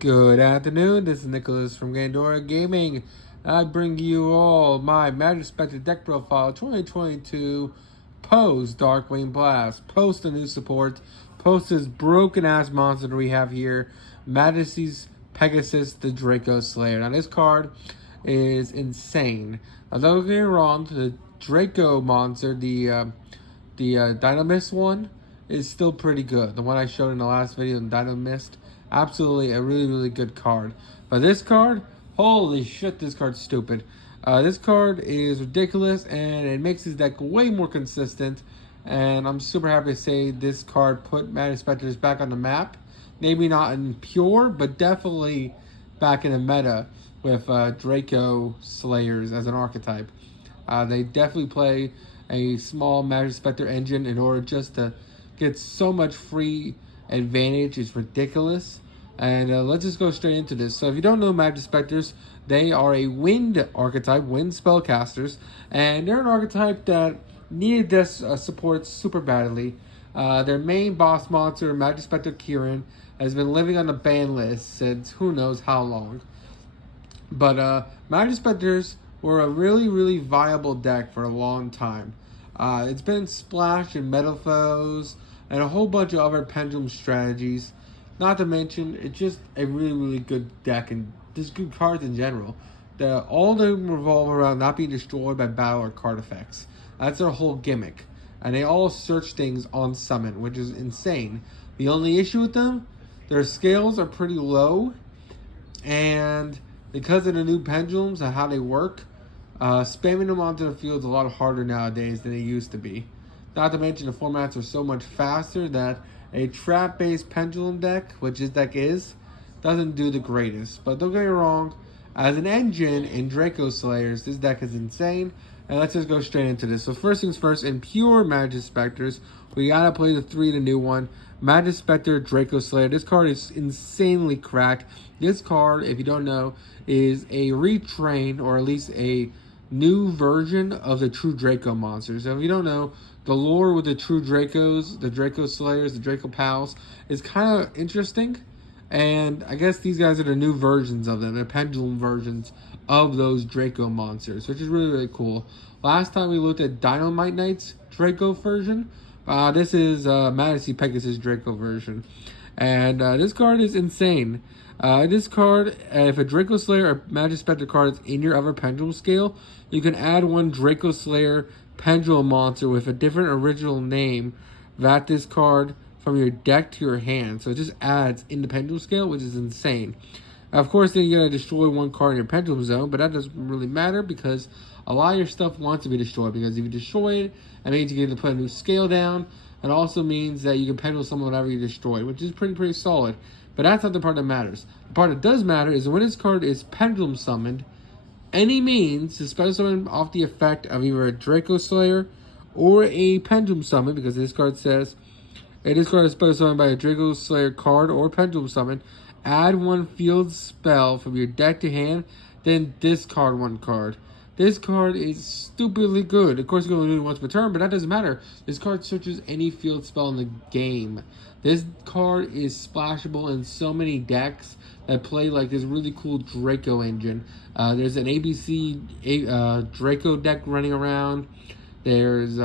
Good afternoon, this is Nicholas from Gandora Gaming. I bring you all my Majespecter deck profile 2022 post DarkWing Blast, post the new support, post this broken ass monster that we have here, Majesty's Pegasus the Draco Slayer. Now this card is insane. Now don't get me wrong, the Draco monster, the Dynamist one, is still pretty good. The one I showed in the last video, the Dynamist, absolutely a really good card. But this card, holy shit, this card's stupid. This card is ridiculous, and it makes his deck way more consistent. And I'm super happy to say this card put Majespecters back on the map. Maybe not in pure, but definitely back in the meta with Draco Slayers as an archetype. They definitely play a small Majespecter engine in order just to get so much free advantage. It's ridiculous. And let's just go straight into this. So if you don't know Majespecters, they are a wind archetype, wind spellcasters, and they're an archetype that needed this support super badly. Their main boss monster, Majespecter Kieran, has been living on the ban list since who knows how long. But Majespecters were a really viable deck for a long time. It's been splashed in Metalfoes and a whole bunch of other pendulum strategies. Not to mention, it's just a really good deck and just good cards in general. All of them revolve around not being destroyed by battle or card effects. That's their whole gimmick. And they all search things on summon, which is insane. The only issue with them, their scales are pretty low. And because of the new pendulums and how they work, spamming them onto the field is a lot harder nowadays than it used to be. Not to mention the formats are so much faster that a trap-based pendulum deck, which this deck is, doesn't do the greatest. But don't get me wrong, as an engine in Draco Slayers, this deck is insane. And let's just go straight into this. So first things first, in pure Majespecters, we gotta play the the new one. Majespecter Draco Slayer. This card is insanely cracked. This card, if you don't know, is a retrain, or at least a new version of the true Draco monsters. So if you don't know, the lore with the true Dracos, the Draco Slayers, the Draco Pals, is kind of interesting. And I guess these guys are the new versions of them, the pendulum versions of those Draco monsters, which is really cool. Last time we looked at igknights Draco version. This is Majesty Pegasus Draco version. And this card is insane. This card, if a Draco Slayer or Majespecter card is in your other pendulum scale, you can add one Draco Slayer pendulum monster with a different original name that this card from your deck to your hand. So it just adds in the pendulum scale, which is insane. Of course, then you're going to destroy one card in your pendulum zone, but that doesn't really matter because a lot of your stuff wants to be destroyed. Because if you destroy it, that means you get to put a new scale down. It also means that you can pendulum summon whatever you destroyed, which is pretty solid. But that's not the part that matters. The part that does matter is when this card is pendulum summoned, any means to special summon off the effect of either a Draco Slayer or a pendulum summon, because this card says, if this card is special summoned by a Draco Slayer card or pendulum summon, add one field spell from your deck to hand, then discard one card. This card is stupidly good. Of course, you can only do it once per turn, but that doesn't matter. This card searches any field spell in the game. This card is splashable in so many decks that play like this really cool Draco engine. There's an ABC Draco deck running around. There's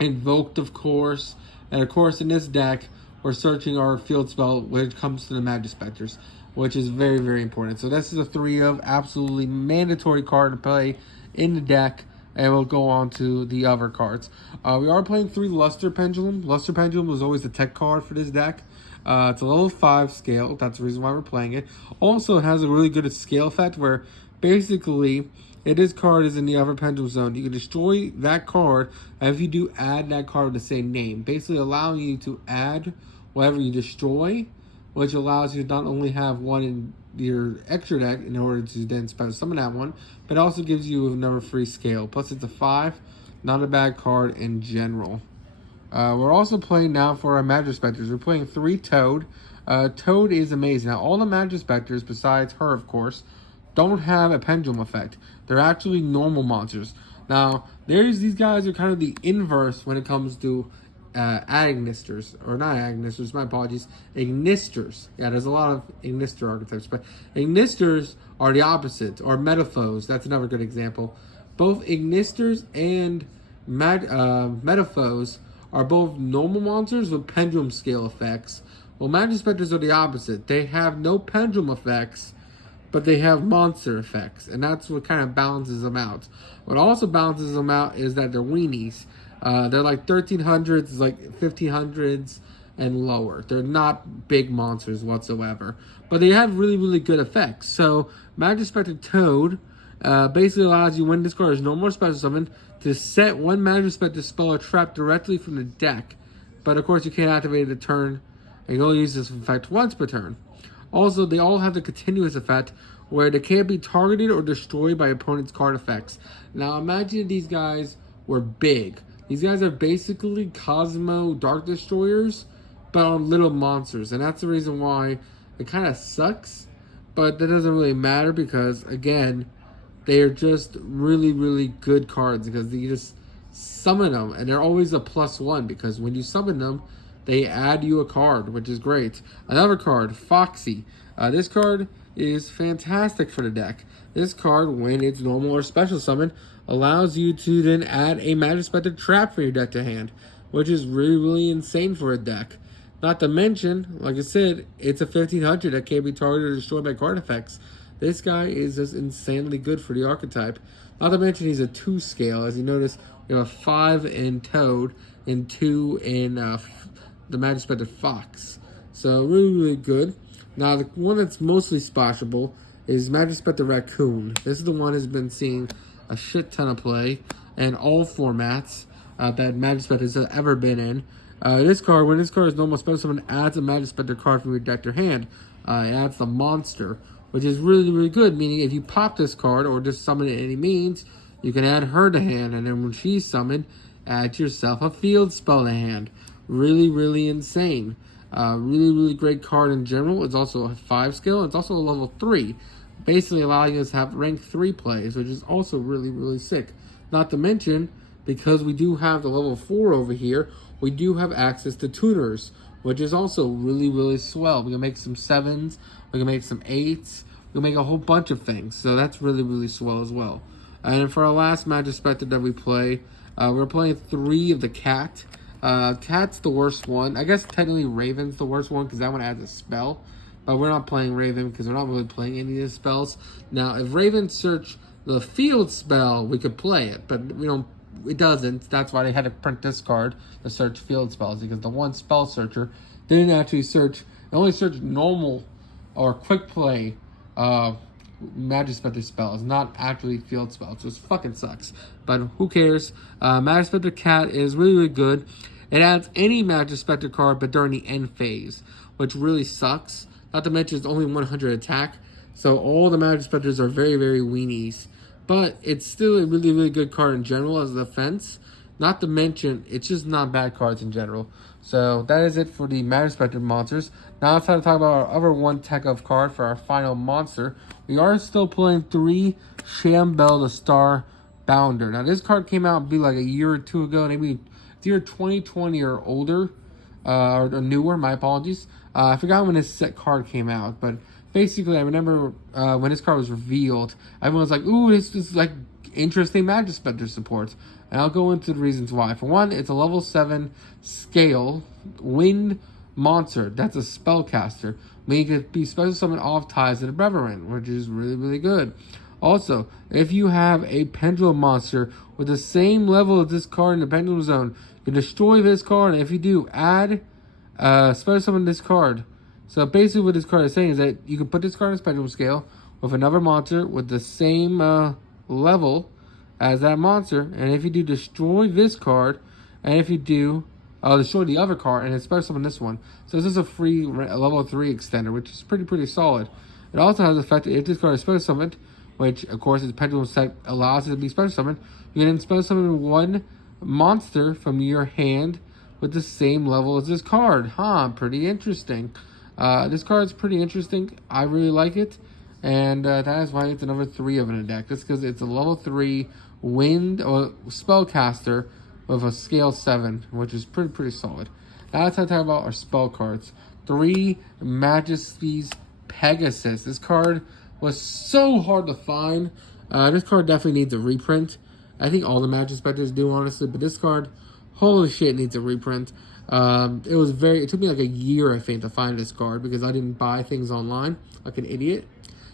Invoked, of course. And of course, in this deck, we're searching our field spell when it comes to the Majespecters, which is very important. So this is a 3 of absolutely mandatory card to play in the deck, and we'll go on to the other cards. We are playing 3 Luster Pendulum. Luster Pendulum was always the tech card for this deck. It's a level 5 scale. That's the reason why we're playing it. Also, it has a really good scale effect where basically, if this card is in the other pendulum zone, you can destroy that card, and if you do, add that card with the same name, basically allowing you to add whatever you destroy, which allows you to not only have one in your extra deck in order to then special summon that one, but also gives you another free scale. Plus, it's a 5, not a bad card in general. We're also playing now for our Majespecters. We're playing 3 Toad. Toad is amazing. Now, all the Majespecters, besides her, of course, don't have a pendulum effect. They're actually normal monsters. Now, these guys are kind of the inverse when it comes to ingisters, or not ingisters, my apologies, ingisters. Yeah, there's a lot of ingister archetypes, but ingisters are the opposite, or metaphors. That's another good example. Both ingisters and metaphors are both normal monsters with pendulum scale effects. Well, Majespecters are the opposite. They have no pendulum effects, but they have monster effects, and that's what kind of balances them out. What also balances them out is that they're weenies. They're like 1300s, like 1500s, and lower. They're not big monsters whatsoever, but they have really, really good effects. So, Majespecter Toad basically allows you, when this card is normal or special summon, to set one Majespecter spell or trap directly from the deck. But of course, you can't activate it a turn, and you only use this effect once per turn. Also, they all have the continuous effect, where they can't be targeted or destroyed by opponent's card effects. Now, imagine if these guys were big. These guys are basically Cosmo Dark Destroyers, but on little monsters. And that's the reason why it kind of sucks. But that doesn't really matter because, again, they are just really, really good cards because you just summon them. And they're always a +1 because when you summon them, they add you a card, which is great. Another card, Foxy. This card is fantastic for the deck. This card, when it's normal or special summon, allows you to then add a Majespecter trap for your deck to hand, which is really, really insane for a deck. Not to mention, like I said, it's a 1500 that can't be targeted or destroyed by card effects. This guy is just insanely good for the archetype. Not to mention he's a 2 scale. As you notice, we have a 5 in Toad and 2 in the Majespecter Fox. So really, really good. Now, the one that's mostly splashable is Majespecter Raccoon. This is the one that's been seeing a shit ton of play in all formats that Majespecter has ever been in. This card, when this card is normal special summon, adds a Majespecter card from your deck to hand. It adds the monster, which is really, really good, meaning if you pop this card or just summon it any means, you can add her to hand, and then when she's summoned, add yourself a field spell to hand. Really, really insane. Really, really great card in general. It's also a 5 skill. It's also a level 3. Basically allowing us to have rank 3 plays, which is also really, really sick. Not to mention, because we do have the level 4 over here, we do have access to tuners, which is also really, really swell. We can make some 7s. We can make some 8s. We can make a whole bunch of things. So that's really, really swell as well. And for our last Majespecter that we play, we're playing 3 of the Cat. Cat's the worst one. I guess technically Raven's the worst one because that one adds a spell. But we're not playing Raven because we're not really playing any of the spells. Now, if Raven search the field spell, we could play it. But we don't. It doesn't. That's why they had to print this card to search field spells. Because the one spell searcher didn't actually search. It only searched normal or quick play Majespecter spells, not actually field spells, which fucking sucks. But who cares? Majespecter Cat is really, really good. It adds any Majespecter card, but during the end phase, which really sucks. Not to mention it's only 100 attack, so all the Majespecters are very, very weenies. But it's still a really, really good card in general as a defense. Not to mention, it's just not bad cards in general. So that is it for the Majespecter monsters. Now it's time to talk about our other one tech of card for our final monster. We are still playing 3 Shambell the Star Bounder. Now this card came out like a year or 2 ago, maybe it's either 2020 or older, or newer, my apologies. I forgot when this set card came out, but basically I remember when this card was revealed, everyone was like, ooh, this is like interesting Majespecter support. And I'll go into the reasons why. For one, it's a level 7 scale wind monster. That's a spellcaster. Meaning it could be special summon off ties to the Reverend, which is really, really good. Also, if you have a pendulum monster with the same level as this card in the pendulum zone, you destroy this card, and if you do, add special summon this card. So basically what this card is saying is that you can put this card in its pendulum scale with another monster with the same level as that monster, and if you do, destroy this card, and if you do, destroy the other card, and it's special summon this one. So this is a free level 3 extender, which is pretty solid. It also has the effect that if this card is special summoned, which of course its pendulum set allows it to be special summoned, you can then special summon one monster from your hand with the same level as this card. Pretty interesting. This card is pretty interesting. I really like it, and that is why it's a number 3 of in a deck. Just because it's a level 3 wind or spellcaster with a scale 7, which is pretty solid. Now let's talk about our spell cards. 3 Majesty's Pegasus. This card was so hard to find. This card definitely needs a reprint. I think all the Majespecters do, honestly, but this card, holy shit, needs a reprint. It took me like a year, I think, to find this card because I didn't buy things online like an idiot.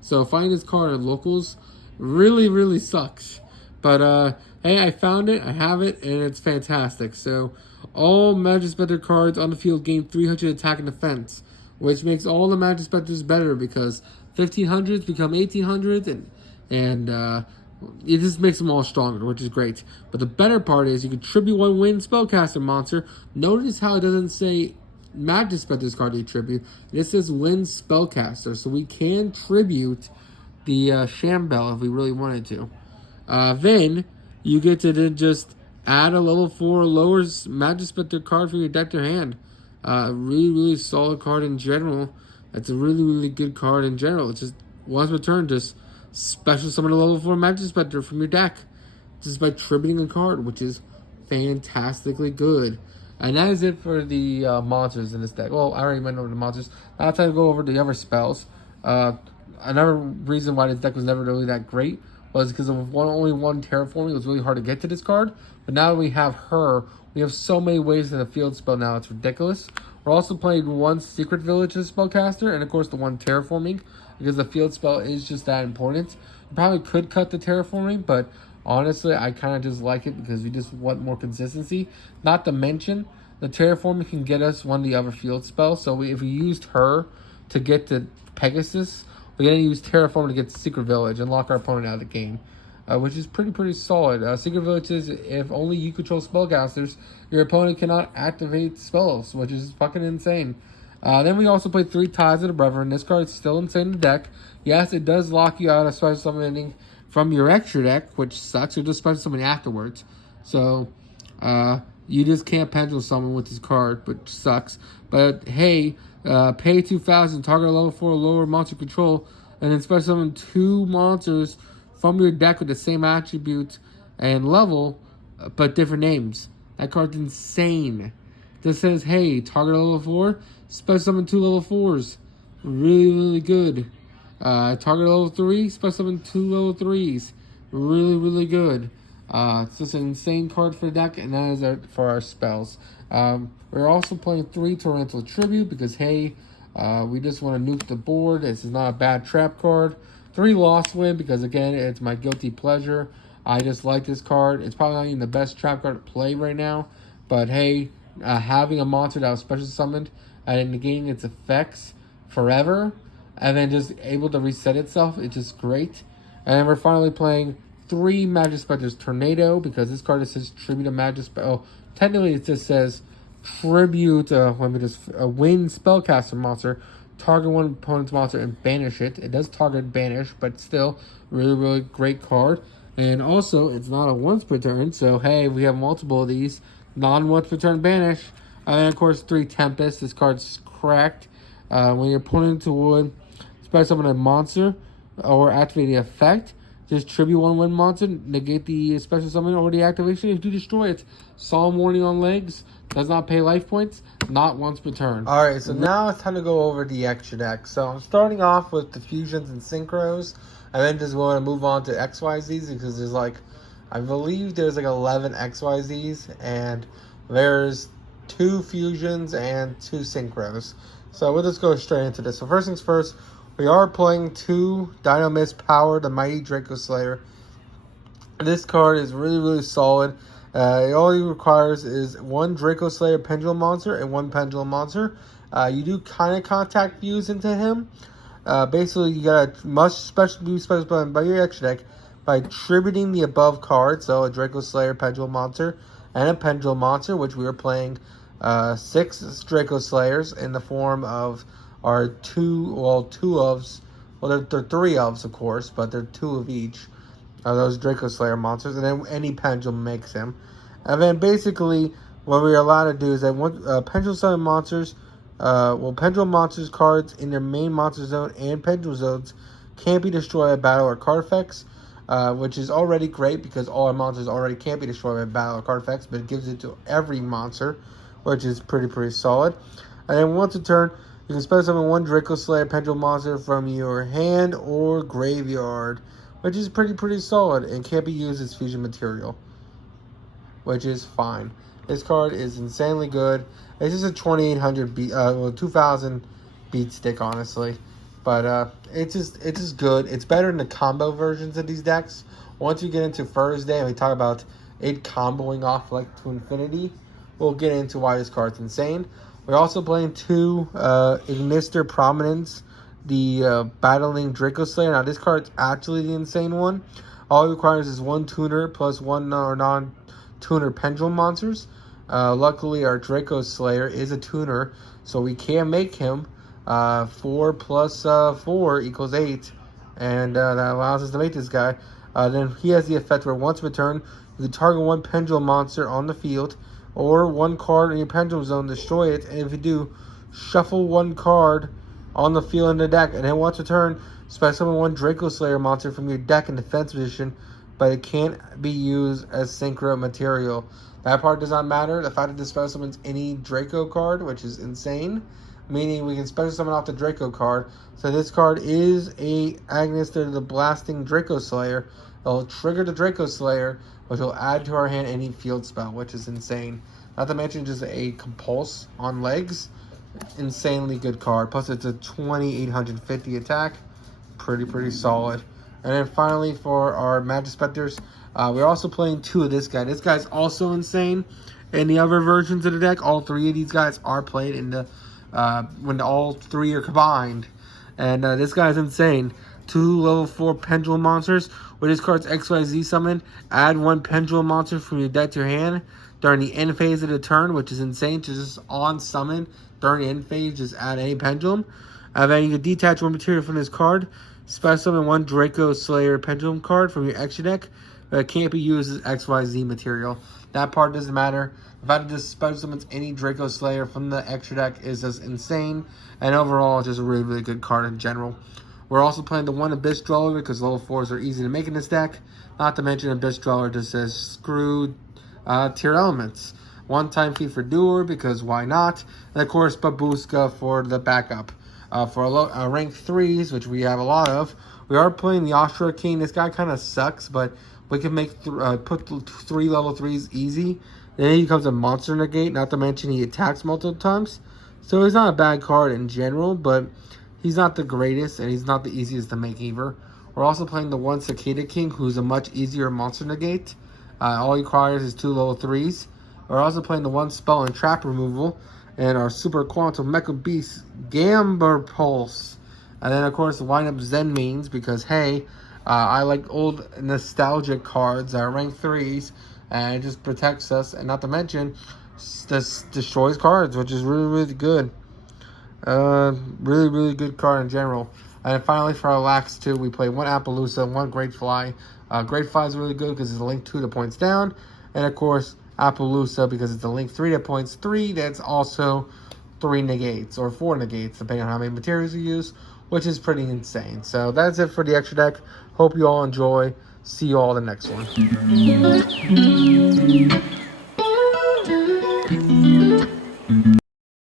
So finding this card at locals really sucks. But hey, I found it, I have it, and it's fantastic. So all Majespecter cards on the field gain 300 attack and defense, which makes all the Majespecters better because 1500s become 1800s, and it just makes them all stronger, which is great. But the better part is you can tribute 1 win spellcaster monster. Notice how it doesn't say Majespecter's card to tribute. It says win spellcaster, so we can tribute the Shambell if we really wanted to. Then you get to then just add a level 4 lower Majespecter card for your deck to hand. Really solid card in general. It's a really good card in general. It's just once per turn, just special summon a level 4 Majespecter from your deck just by tributing a card, which is fantastically good. And that is it for the monsters in this deck. Well, I already went over the monsters. Now it's time to go over the other spells. Another reason why this deck was never really that great was because of only one terraforming. It was really hard to get to this card. But now that we have her, we have so many ways in the field spell now. It's ridiculous. We're also playing 1 Secret Village spellcaster, and of course the 1 terraforming, because the field spell is just that important. You probably could cut the terraforming, but honestly, I kind of just like it because we just want more consistency. Not to mention, the terraforming can get us one of the other field spells. So if we used her to get to Pegasus, we're going to use terraforming to get to Secret Village and lock our opponent out of the game, which is pretty solid. Secret Village is if only you control spellcasters, your opponent cannot activate spells, which is fucking insane. Then we also play 3 Ties of the Brethren. This card is still insane in the deck. Yes, it does lock you out of special summoning from your extra deck, which sucks. Or just special summoning afterwards. So, you just can't pendulum summon with this card, which sucks. But hey, pay 2,000, target a level 4 lower monster control, and then special summon 2 monsters from your deck with the same attribute and level, but different names. That card's insane. This says, hey, target a level 4, special summon 2 level 4s. Really good. Target level 3, special summon 2 level 3s. Really good. It's just an insane card for the deck, and that is for our spells. We're also playing 3 Torrential Tribute because, hey, we just want to nuke the board. This is not a bad trap card. 3 Lost Wind because, again, it's my guilty pleasure. I just like this card. It's probably not even the best trap card to play right now. But, hey, having a monster that was special summoned and negating its effects forever and then just able to reset itself, it's just great. And then we're finally playing 3 Majespecter's Tornado because this card just says tribute a Majespecter. Oh, technically it just says tribute a win spellcaster monster, target 1 opponent's monster and banish it. It does target banish, but still really great card. And also it's not a once per turn, so hey, we have multiple of these non-once per turn banish. And then of course 3 Tempest. This card's cracked. When your opponent would special summon a monster or activate the effect, just tribute 1 win monster, negate the special summon or the activation. If you destroy it, Solemn Warning on legs, does not pay life points, not once per turn. Alright, so now it's time to go over the extra deck. So I'm starting off with the fusions and synchros, and then just going to move on to XYZs because there's I believe there's 11 XYZs, and there's 2 fusions and 2 synchros. So we'll just go straight into this. So first things first, we are playing 2 Dynamist Power, the Mighty Draco Slayer. This card is really solid. All he requires is 1 Draco Slayer Pendulum Monster and 1 Pendulum Monster. You do kind of contact views into him. Basically, you must be special by your extra deck by tributing the above card. So a Draco Slayer Pendulum Monster and a Pendulum Monster, which we are playing 6 Draco Slayers in the form of our 2 ofs. Well, they're 3 elves, of course, but they're 2 of each of those Draco Slayer monsters, and then any pendulum makes him. And then basically, what we're allowed to do is that pendulum summon monsters, pendulum monsters cards in their main monster zone and pendulum zones can't be destroyed by battle or card effects. which is already great because all our monsters already can't be destroyed by battle or card effects, but it gives it to every monster, which is pretty solid. And then once a turn, you can special summon one Draco Slayer Pendulum monster from your hand or graveyard, which is pretty solid and can't be used as fusion material, which is fine. This card is insanely good. It's just a 2800 beat, 2000 beat stick, honestly. But it's just good. It's better than the combo versions of these decks. Once we get into Thursday and we talk about it comboing off like to infinity, we'll get into why this card's insane. We're also playing two Ignister Prominence, the Battling Draco Slayer. Now this card's actually the insane one. All it requires is one tuner plus one non-tuner pendulum monsters. Luckily, our Draco Slayer is a tuner, so we can make him 4 plus 4 equals 8, and that allows us to make this guy. Then he has the effect where once per turn, you can target one pendulum monster on the field, or one card in your pendulum zone, destroy it, and if you do, shuffle one card on the field in the deck, and then once per turn, special summon one Draco Slayer monster from your deck in defense position, but it can't be used as synchro material. That part does not matter. The fact that this special summons any Draco card, which is insane, meaning we can special summon off the Draco card. So this card is a agonist to the Blasting Draco Slayer. It'll trigger the Draco Slayer, which will add to our hand any field spell, which is insane. Not to mention just a Compulse on legs. Insanely good card. Plus it's a 2850 attack. Pretty solid. And then finally for our Majespecters, we're also playing two of this guy. This guy's also insane. In the other versions of the deck, all three of these guys are played in the when all three are combined. And this guy's insane. 2 level 4 Pendulum monsters. With this card's XYZ summon, add one Pendulum monster from your deck to your hand during the end phase of the turn, which is insane. To just on summon during the end phase, just add any Pendulum. And then you can detach one material from this card. Special summon one Draco Slayer Pendulum card from your extra deck. But it can't be used as XYZ material. That part doesn't matter. The fact that this special summons any Draco Slayer from the extra deck is just insane. And overall, it's just a really good card in general. We're also playing the one Abyss Dweller because level 4s are easy to make in this deck. Not to mention Abyss Dweller just says screw tier elements. One-time feat for Doer because why not? And of course, Babushka for the backup. For rank 3s, which we have a lot of, we are playing the Ashura King. This guy kind of sucks, but we can make put 3 level 3s easy. Then he becomes a monster negate, not to mention he attacks multiple times. So he's not a bad card in general, but he's not the greatest, and he's not the easiest to make either. We're also playing the one Cicada King, who's a much easier monster negate. All he requires is 2 level 3s. We're also playing the one spell and trap removal, and our Super Quantum Mecha Beast Gamber Pulse. And then, of course, line up Zen Means, because, hey, I like old nostalgic cards that are rank 3s, and it just protects us, and not to mention, this destroys cards, which is really good. Really good card in general. And then finally, for our Lax 2, we play one Appaloosa, one Great Fly. Great Fly is really good because it's a link 2 that points down, and of course, Appaloosa because it's a link 3 that points 3. That's also 3 negates, or 4 negates, depending on how many materials you use, which is pretty insane. So that's it for the extra deck. Hope you all enjoy. See you all in the next one.